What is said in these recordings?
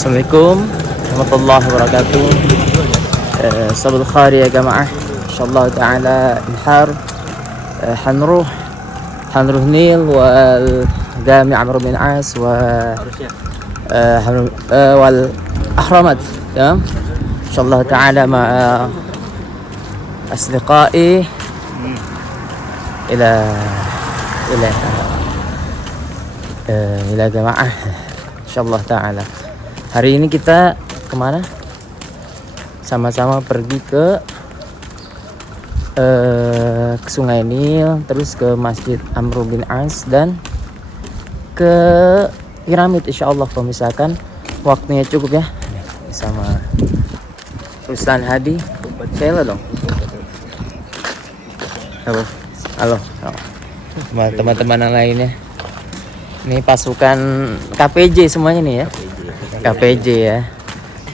Assalamualaikum warahmatullahi wabarakatuh. صباح الخير يا جماعة. إن شاء الله تعالى الحار حنروح نيل والجامع عمرو بن عاص والأهرامات. تمام إن شاء الله تعالى مع أصدقائي إلى إلى إلى جماعة إن شاء الله تعالى. Hari ini kita kemana? Sama-sama pergi ke Sungai Nil, terus ke Masjid Amr bin As dan ke piramid insyaallah kalau misalkan waktunya cukup ya. Sama Ustaz Hadi. Saya dong. Halo. Teman-teman yang lainnya. Ini pasukan KPJ semuanya nih ya. KPJ ya.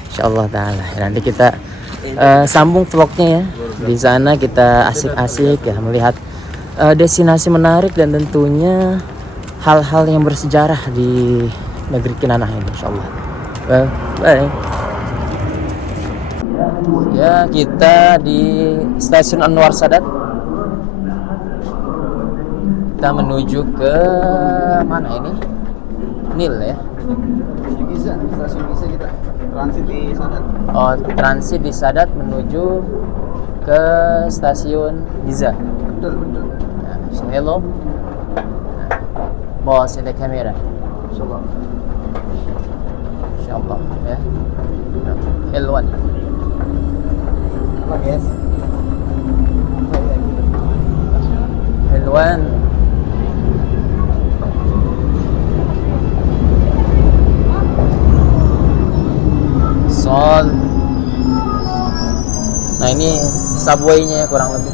Insyaallah taala. Nanti kita sambung vlognya ya. Di sana kita asik-asik ya melihat destinasi menarik dan tentunya hal-hal yang bersejarah di negeri Kinanah ini insyaallah. Bye. Ya, kita di Stasiun Anwar Sadat. Kita menuju ke mana ini? Nil ya. Giza, stasiun Giza kita transit di Sadat. Oh, transit di Sadat menuju ke stasiun Giza. Betul. Nah, so hello. Bawas ini kamera. Insyaallah. Insyaallah ya. Helwan. Apa guys? Helwan. Sol. Nah ini subway-nya ya kurang lebih.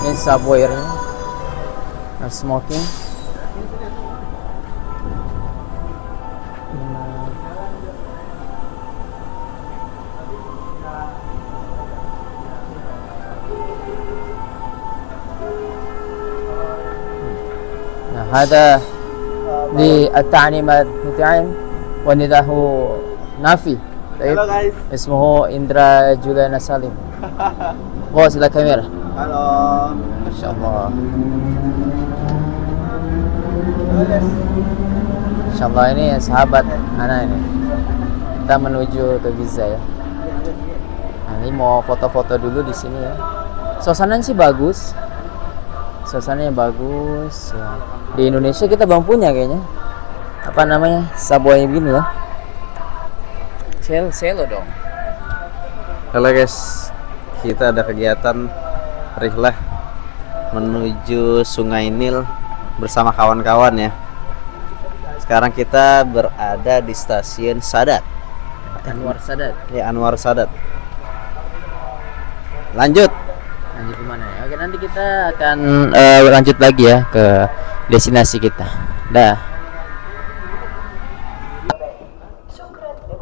Ini subway-nya. Nah, smoking. Nah, هذا للتعليمات متعين ونداه نافي. Halo guys. اسمه إندرا جولانا سالم. بوس إلى كاميرا. Halo. ما شاء الله. Insya Allah ini sahabat anak ini. Kita menuju ke Giza ya. Nah, ini mau foto-foto dulu di sini ya. Suasananya sih bagus. Suasananya bagus. Ya. Di Indonesia kita belum punya kayaknya. Apa namanya? Subway begini ya. Selo dong. Halo guys. Kita ada kegiatan rihlah menuju Sungai Nil bersama kawan-kawan ya. Sekarang kita berada di stasiun Sadat. Anwar Sadat. Ya, Anwar Sadat. Lanjut Kemana ya? Oke, nanti kita akan lanjut lagi ya ke destinasi kita. Dah.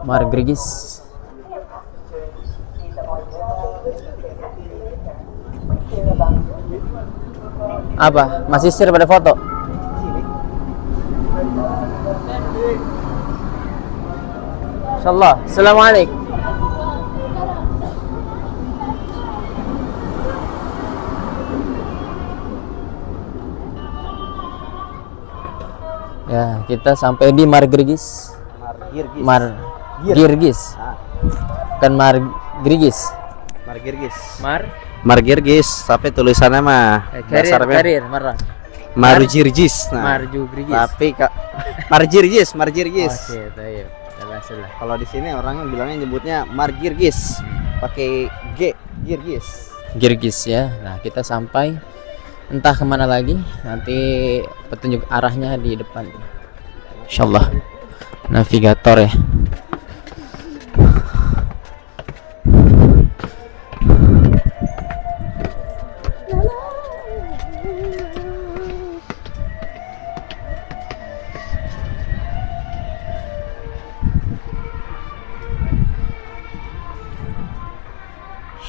Margrigis. Apa? Masih share pada foto? Insyaallah. Assalamualaikum. Ya, kita sampai di Margrigis. Margirgis. Kan Margrigis. Margirgis, tapi tulisannya mah Karir marah. Marjirgis. Marjugrigis. Tapi Marjirgis. Oke, baik. Sudah. Kalau di sini orang bilangnya nyebutnya Margirgis, pakai G, Girgis. Girgis ya. Nah, kita sampai entah kemana lagi. Nanti petunjuk arahnya di depan. Insyaallah. Navigator ya.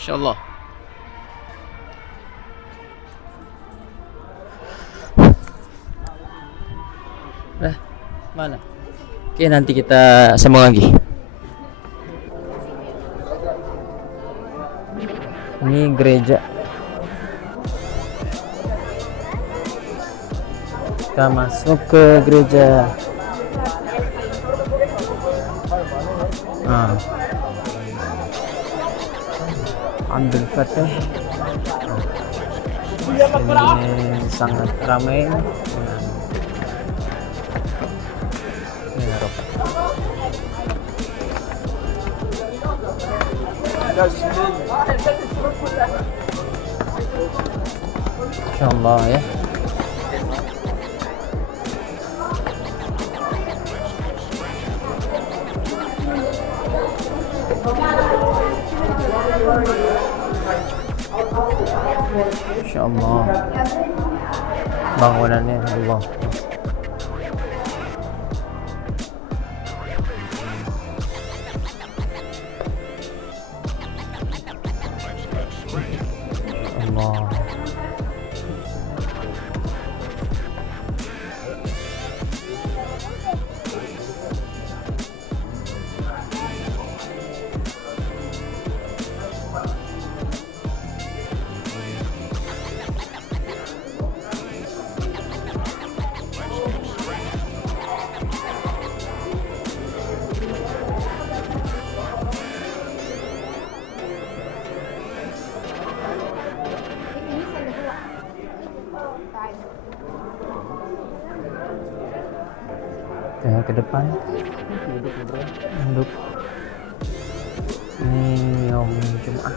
Insyaallah. Mana? Oke, nanti kita sambung lagi. Ini gereja. Kita masuk ke gereja. Nah. Abdul Fatah. Ini sangat ramai dengan Eropa. Insyaallah ya. Insyaallah bangunannya Allah. Allah. Ya, ke depan duduk. Ini Yom Jumat,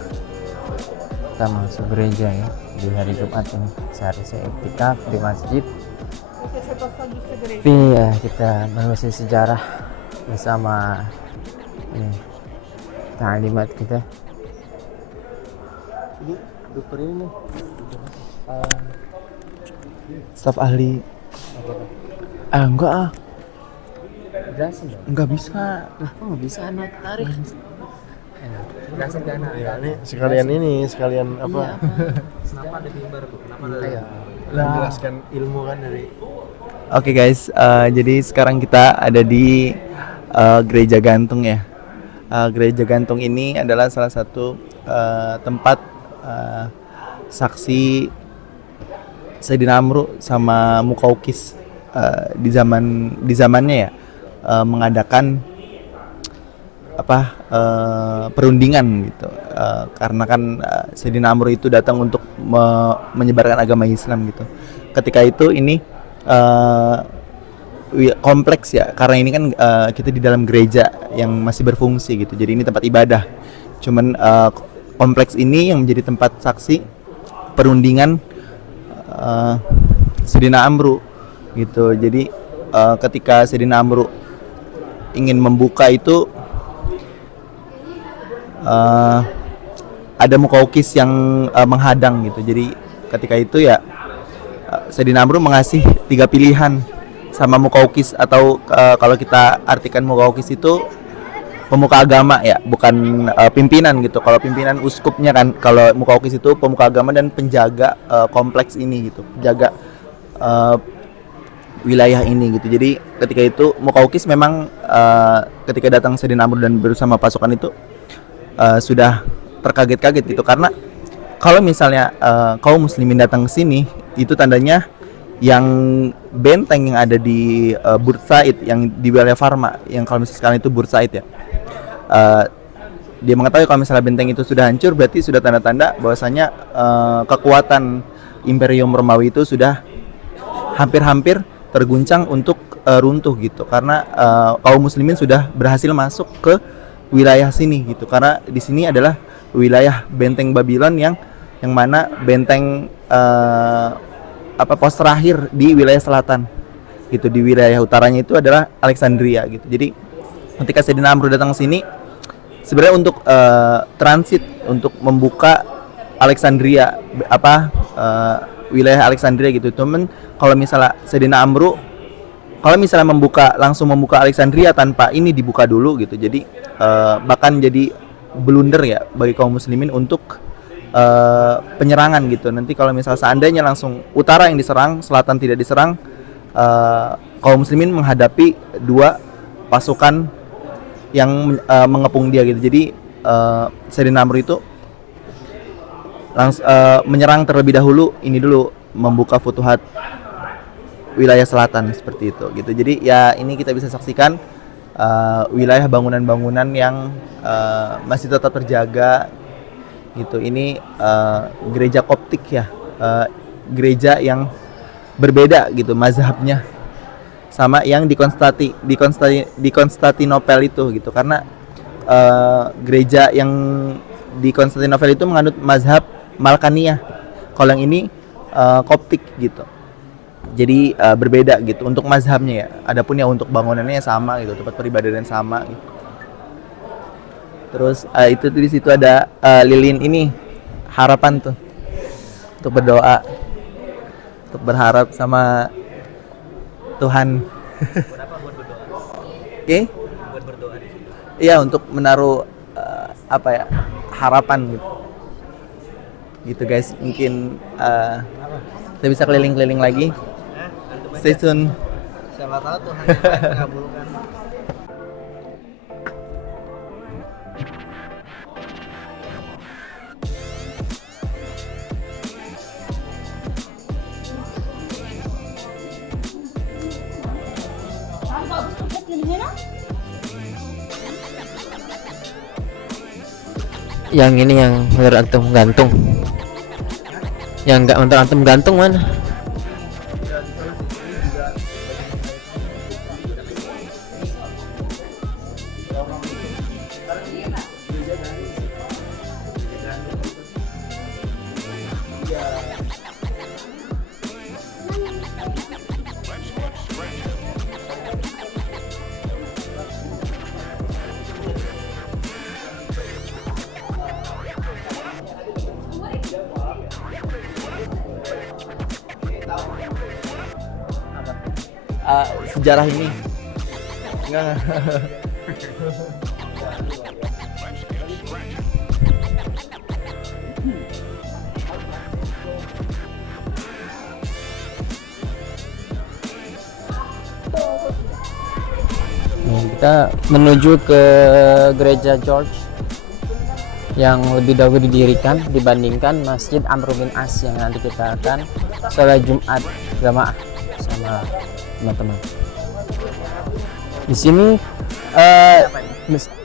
kita masuk gereja ya di hari Jumat ini. Sehari saya iktikaf di masjid. Tapi ya kita menelusuri sejarah bersama ini taklimat kita. Ini dokter ini nih, staf ahli. Enggak Jelasin dong. enggak bisa. Lah, kok nggak bisa anak tarik? Jelasin ke anak. Ya, ini sekalian apa? Kenapa ada mimbar tuh? Kenapa ada? Menjelaskan ilmu kan dari. Oke guys, jadi sekarang kita ada di Gereja Gantung ya. Gereja Gantung ini adalah salah satu tempat saksi Sayyidina Amru sama Mukaukis di zamannya ya, mengadakan perundingan gitu. Karena kan Sayyidina Amru itu datang untuk menyebarkan agama Islam gitu. Ketika itu ini kompleks ya, karena ini kan kita di dalam gereja yang masih berfungsi gitu. Jadi ini tempat ibadah. Cuman kompleks ini yang menjadi tempat saksi perundingan Sayyidina Amru gitu. Jadi ketika Sayyidina Amru ingin membuka itu ada Mukaukis yang menghadang gitu. Jadi ketika itu ya Sayyidina Amru mengasih 3 pilihan sama Mukaukis, atau kalau kita artikan Mukaukis itu pemuka agama ya, bukan pimpinan gitu. Kalau pimpinan uskupnya kan, kalau Mukaukis itu pemuka agama dan penjaga kompleks ini gitu, penjaga wilayah ini gitu. Jadi ketika itu Mukaukis memang ketika datang Sayyidina Amru dan bersama pasukan itu sudah terkaget-kaget gitu, karena kalau misalnya kaum muslimin datang ke sini, itu tandanya yang benteng yang ada di Bursaid yang di wilayah Farma, yang kalau misalnya sekarang itu Bursaid ya, dia mengetahui kalau misalnya benteng itu sudah hancur, berarti sudah tanda-tanda bahwasanya kekuatan Imperium Romawi itu sudah hampir-hampir terguncang untuk runtuh gitu, karena kaum muslimin sudah berhasil masuk ke wilayah sini gitu, karena di sini adalah wilayah benteng Babylon yang mana benteng pos terakhir di wilayah selatan gitu. Di wilayah utaranya itu adalah Alexandria gitu. Jadi ketika Sayyidina Amru datang ke sini sebenarnya untuk transit untuk membuka Alexandria, wilayah Alexandria gitu. Cuman kalau misalnya Sayyidina Amru kalau misalnya langsung membuka Alexandria tanpa ini dibuka dulu gitu, jadi bahkan jadi blunder ya bagi kaum muslimin untuk penyerangan gitu. Nanti kalau misalnya seandainya langsung utara yang diserang, selatan tidak diserang, kaum muslimin menghadapi 2 pasukan yang mengepung dia gitu. Jadi Sayyidina Amr itu langsung menyerang terlebih dahulu, ini dulu membuka futuhat wilayah selatan seperti itu gitu. Jadi ya ini kita bisa saksikan wilayah bangunan-bangunan yang masih tetap terjaga gitu. Ini gereja Koptik ya, gereja yang berbeda gitu mazhabnya sama yang di Konstantinopel itu gitu, karena gereja yang di Konstantinopel itu menganut mazhab Malkaniyah, kalau yang ini Koptik gitu. Jadi berbeda gitu untuk mazhabnya ya. Adapun ya untuk bangunannya sama gitu, tempat peribadatan sama gitu. Terus itu di situ ada lilin ini harapan tuh untuk berdoa, untuk berharap sama Tuhan. Oke? Iya, untuk menaruh apa ya, harapan gitu. Gitu guys, mungkin kita bisa keliling-keliling lagi. Stay tune. Siapa tahu Tuhan yang mengabulkan. Yang ini yang menurut antum gantung. Yang enggak menurut antum gantung mana? Sejarah ini enggak. Kita menuju ke gereja George yang lebih dahulu didirikan dibandingkan Masjid Amr bin As yang nanti kita akan sholat Jumat jamaah sama teman-teman. Di sini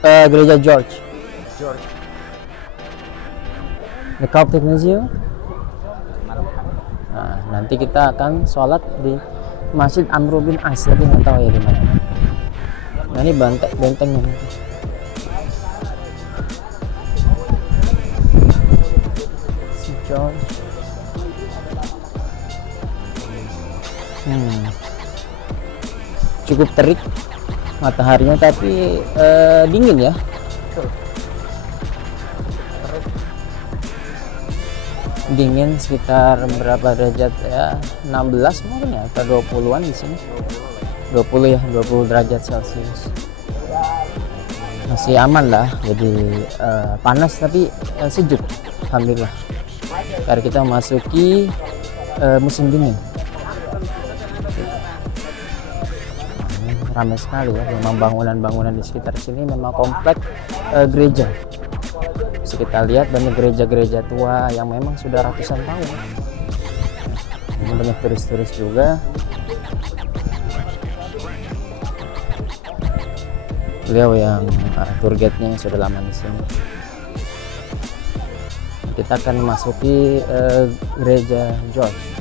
gereja George. The Coptic Museum. Nah, nanti kita akan sholat di Masjid Amr bin As, tapi nggak tahu ya di mana. Nah, ini bentengnya. Si George. Cukup terik mataharinya, tapi dingin ya. Dingin sekitar berapa derajat ya, 16 mungkin ya, atau 20-an di sini. 20 ya, 20 derajat Celcius. Masih aman lah, jadi panas tapi sejuk, alhamdulillah. Karena kita memasuki musim dingin. Ramai sekali ya, memang bangunan-bangunan di sekitar sini memang komplek gereja. Bisa kita lihat banyak gereja-gereja tua yang memang sudah ratusan tahun. Banyak turis-turis juga. Beliau yang tour guide-nya sudah lama di sini. Kita akan memasuki gereja George.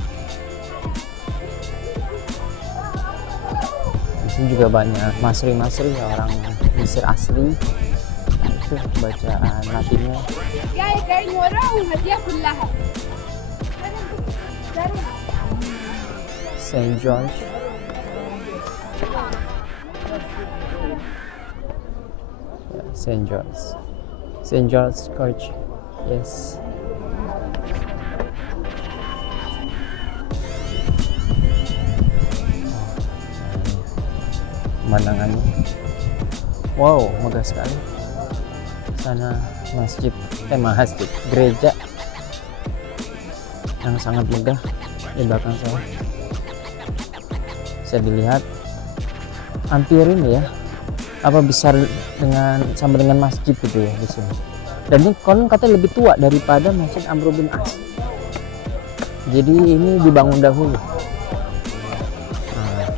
Juga banyak masri-masri orang Mesir asli, itu bacaan Latinnya. Saint George. Saint George Church. Yes. Pemandangannya, wow, megah sekali. Sana masjid, gereja yang sangat megah di belakang saya. Bisa dilihat hampir ini ya, apa besar dengan sama dengan masjid gitu ya di sini. Dan ini konon katanya lebih tua daripada Masjid Amr bin As. Jadi ini dibangun dahulu. Nah,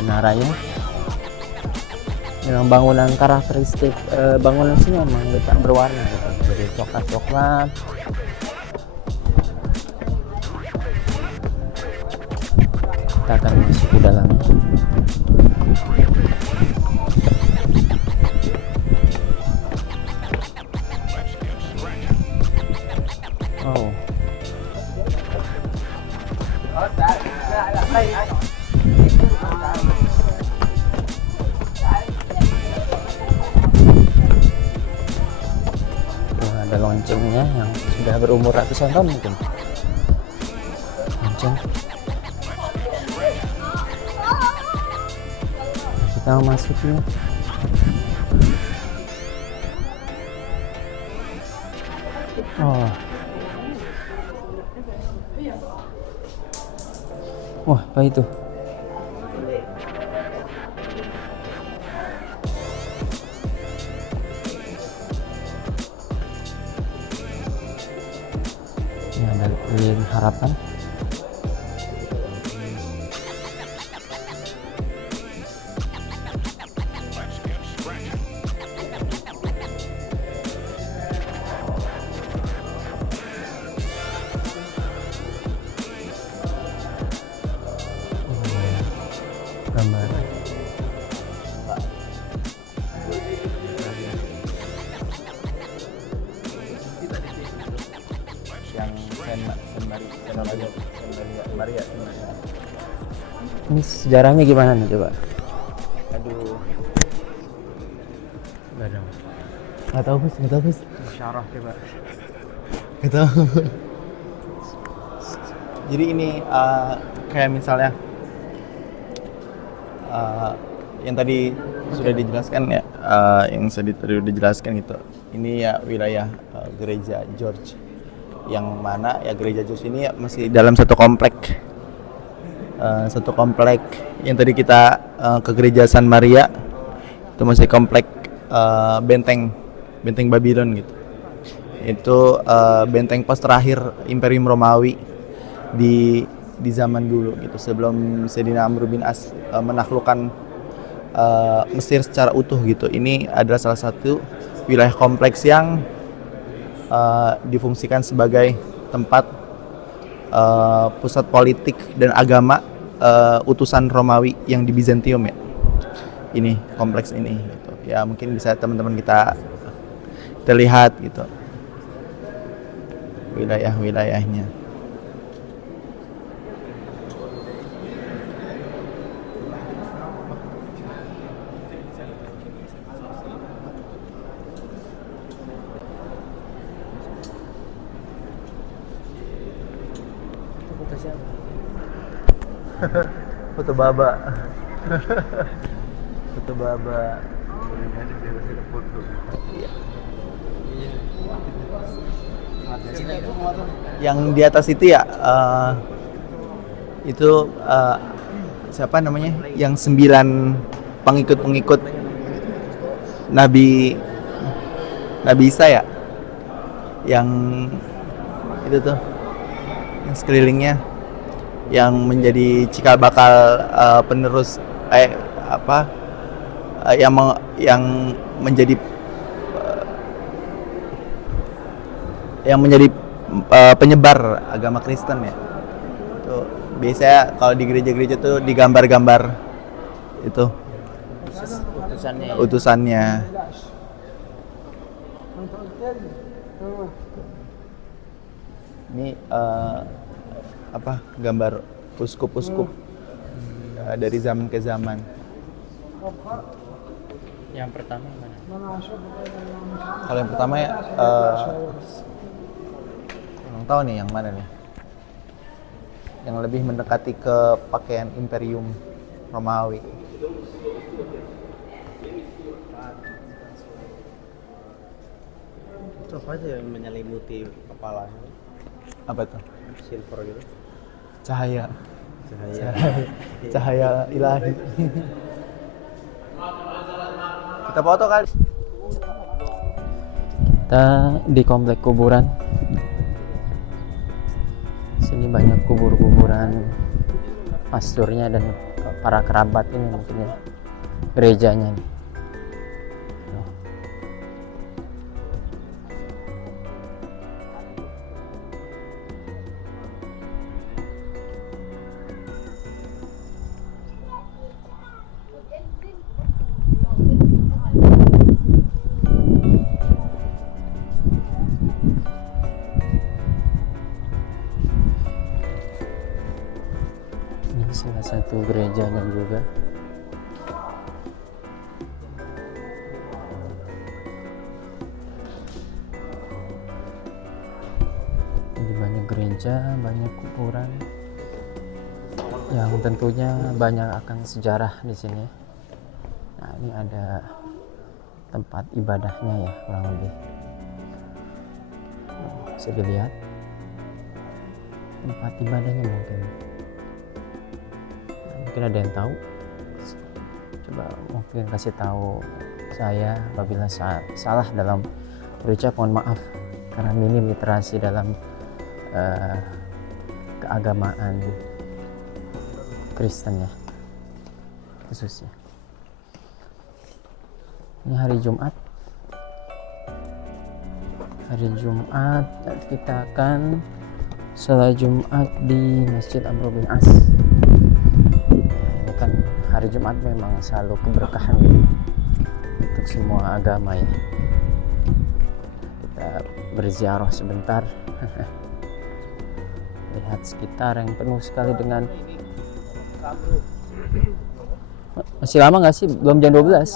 menaranya memang bangunan karakteristik bangunan sini memang letak berwarna gitu. Jadi coklat-coklat. Kita akan masuk ke dalamnya. Oh. Tuh, ada loncengnya yang sudah berumur ratusan tahun mungkin. Lonceng. Kita masuknya. Oh. Wah, apa itu? Ini ada lilin harapan. Gambar. Yang Maria. Ini sejarahnya gimana nih coba? Aduh, Nggak tahu Bos. Syarah coba. gitu. Jadi ini kayak misalnya yang tadi sudah dijelaskan ya, yang tadi sudah dijelaskan gitu. Ini ya wilayah gereja George, yang mana ya gereja George ini ya masih dalam satu komplek. Yang tadi kita ke gereja San Maria itu masih komplek benteng Babylon gitu. Itu benteng pos terakhir Imperium Romawi di zaman dulu gitu, sebelum Sayyidina Amr bin As menaklukkan Mesir secara utuh gitu. Ini adalah salah satu wilayah kompleks yang difungsikan sebagai tempat pusat politik dan agama utusan Romawi yang di Bizantium ya. Ini kompleks ini gitu. Ya mungkin bisa teman-teman kita lihat gitu wilayah-wilayahnya. Foto baba. Foto baba. Yang di atas itu ya itu siapa namanya? Yang 9 pengikut Nabi Isa ya? Yang itu tuh, yang sekelilingnya, yang menjadi cikal bakal penerus yang menjadi penyebar agama Kristen ya. Tuh biasanya kalau di gereja-gereja tuh digambar-gambar itu utusannya. Ini gambar uskup-uskup dari zaman ke zaman. Yang pertama mana? Kalau yang pertama ya kurang tahu nih yang mana nih. Yang lebih mendekati ke pakaian Imperium Romawi. Itu apa aja yang menyelimuti kepala? Apa tuh? Silver gitu. Cahaya. Cahaya ilahi. Kita foto kali. Kita di komplek kuburan. Sini banyak kubur-kuburan pasturnya dan para kerabat ini mungkin ya. Gerejanya nih. Ini salah satu gerejanya juga. Ini banyak gereja, banyak kuburan yang tentunya banyak akan sejarah di sini. Nah, ini ada tempat ibadahnya ya kurang lebih. Bisa dilihat tempat ibadahnya mungkin. Mungkin ada yang tahu, coba mungkin kasih tahu saya apabila salah dalam berucap, mohon maaf karena minim literasi dalam keagamaan Kristen ya khususnya. Ini hari Jumat, kita akan sholat Jumat di Masjid Amr bin As. Kan hari Jumat memang selalu keberkahan gitu untuk semua agama ya. Kita berziarah sebentar. Lihat sekitar yang penuh sekali dengan. Masih lama nggak sih? Belum jam 12.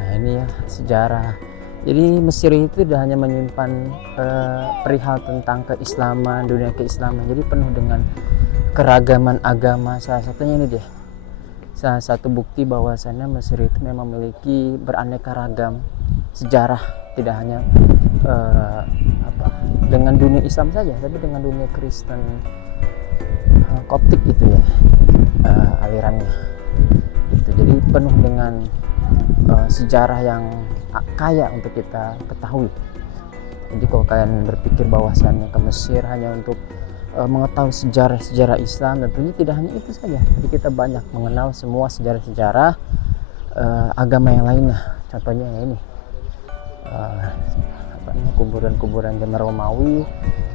Nah, ini ya sejarah. Jadi Mesir itu tidak hanya menyimpan perihal tentang keislaman, dunia keislaman. Jadi penuh dengan keragaman agama. Salah satunya ini dia. Salah satu bukti bahwasannya Mesir itu memang memiliki beraneka ragam sejarah, tidak hanya dengan dunia Islam saja, tapi dengan dunia Kristen, Koptik gitu ya, alirannya. Gitu. Jadi penuh dengan sejarah yang kaya untuk kita ketahui. Jadi kalau kalian berpikir bahwasannya ke Mesir hanya untuk mengetahui sejarah Islam, tentunya tidak hanya itu saja. Jadi kita banyak mengenal semua sejarah-sejarah agama yang lainnya. Contohnya ya ini kuburan-kuburan zaman Romawi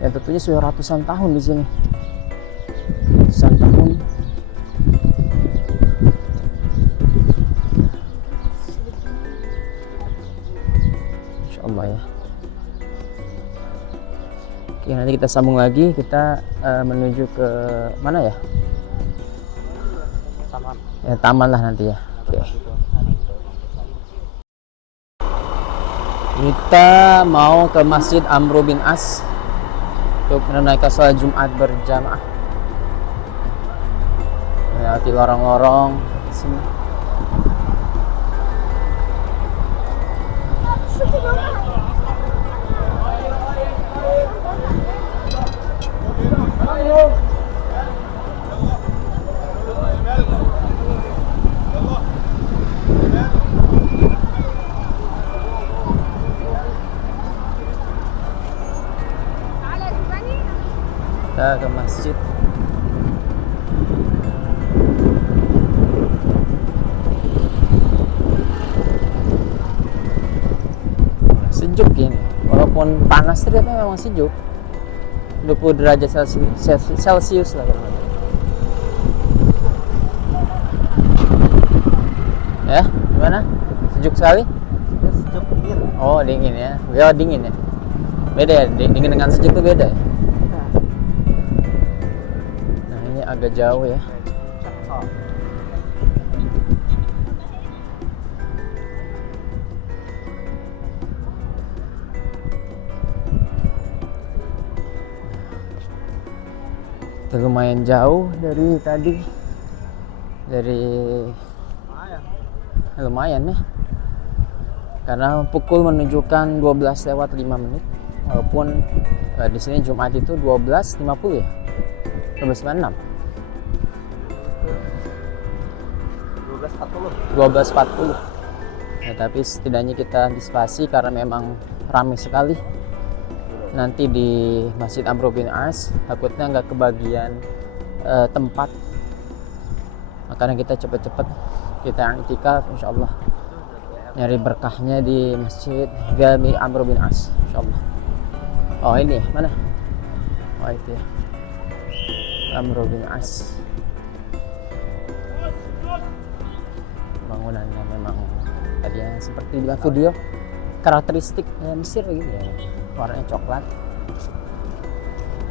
yang tentunya sudah ratusan tahun di sini. Ratusan tahun. Allah ya. Oke, nanti kita sambung lagi. Kita menuju ke mana ya? Taman. Ya, taman lah nanti ya. Oke. Kita mau ke Masjid Amr bin As untuk menunaikan sholat Jumat berjamaah. Melewati lorong-lorong sini. Kita ke masjid. Sejuk ini, walaupun panas terlihatnya memang sejuk. 20 derajat Celcius lah kan. Ya, gimana? Sejuk sekali? Sejuk dingin. Oh, dingin ya. Ya, dingin ya. Beda ya, dingin dengan sejuk itu beda ya. Nah, ini agak jauh ya. Kita Kita lumayan jauh dari tadi. Lumayan ya. Karena pukul menunjukkan 12:05. Walaupun di sini Jumat itu 12:50 ya. 12:56. 12:40. Ya, tapi setidaknya kita antisipasi karena memang ramai sekali. Nanti di Masjid Amr bin As takutnya nggak kebagian tempat. Makanya kita cepet-cepet kita i'tikaf insyaallah. Nyari berkahnya di Masjid Jami Amr bin As insyaallah. Oh ini ya, mana? Oh itu ya. Amr bin As. Bangunannya memang tadi yang seperti di video karakteristik Mesir gitu ya, warnanya coklat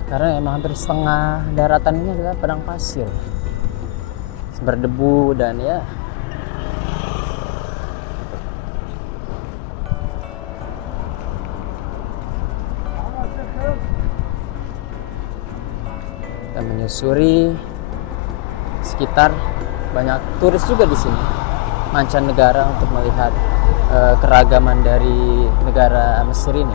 karena emang hampir setengah daratan ini adalah padang pasir berdebu dan ya kita menyusuri sekitar. Banyak turis juga di sini mancanegara untuk melihat keragaman dari negara Mesir ini.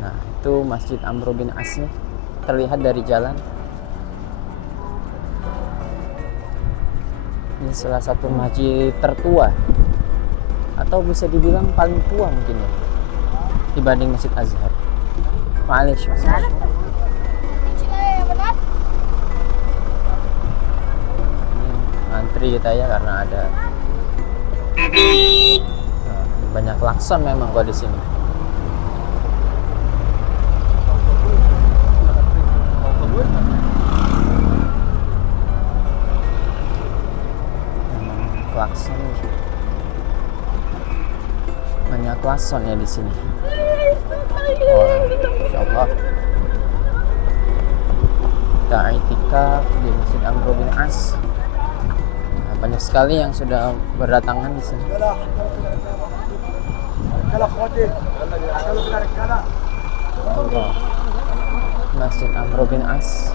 Nah, itu Masjid Amr bin As nih, terlihat dari jalan. Ini salah satu masjid tertua atau bisa dibilang paling tua mungkin ya dibanding Masjid Azhar. Malaysia. Ini antri kita ya karena ada banyak klakson memang kalau di sini. Klakson. Banyak klakson ya di sini. Insyaallah kita i'tikaf di Masjid Amr bin As. Nah, banyak sekali yang sudah berdatangan di sini. Allah. Masjid Amr bin As.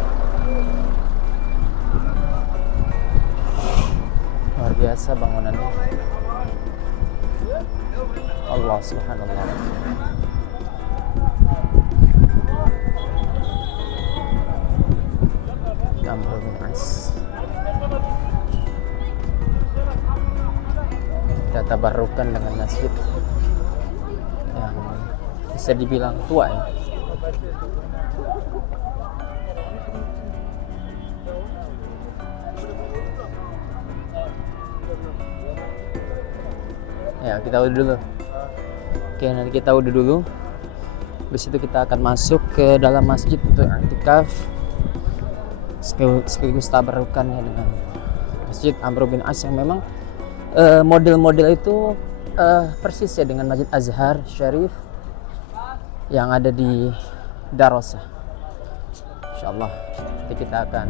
Luar biasa bangunannya. Allah subhanallah. Amr bin As. Kita tabarrukan dengan masjid yang bisa dibilang tua ya. Ya, kita udah dulu. Oke, nanti kita udah dulu. Habis itu kita akan masuk ke dalam masjid untuk i'tikaf. Sekaligus tabarukannya dengan Masjid Amr bin As yang memang model-model itu persis ya dengan Masjid Azhar Syarif yang ada di Darosah. Insyaallah nanti kita akan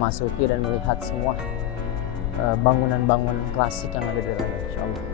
masuki dan melihat semua bangunan-bangunan klasik yang ada di dalamnya insyaallah.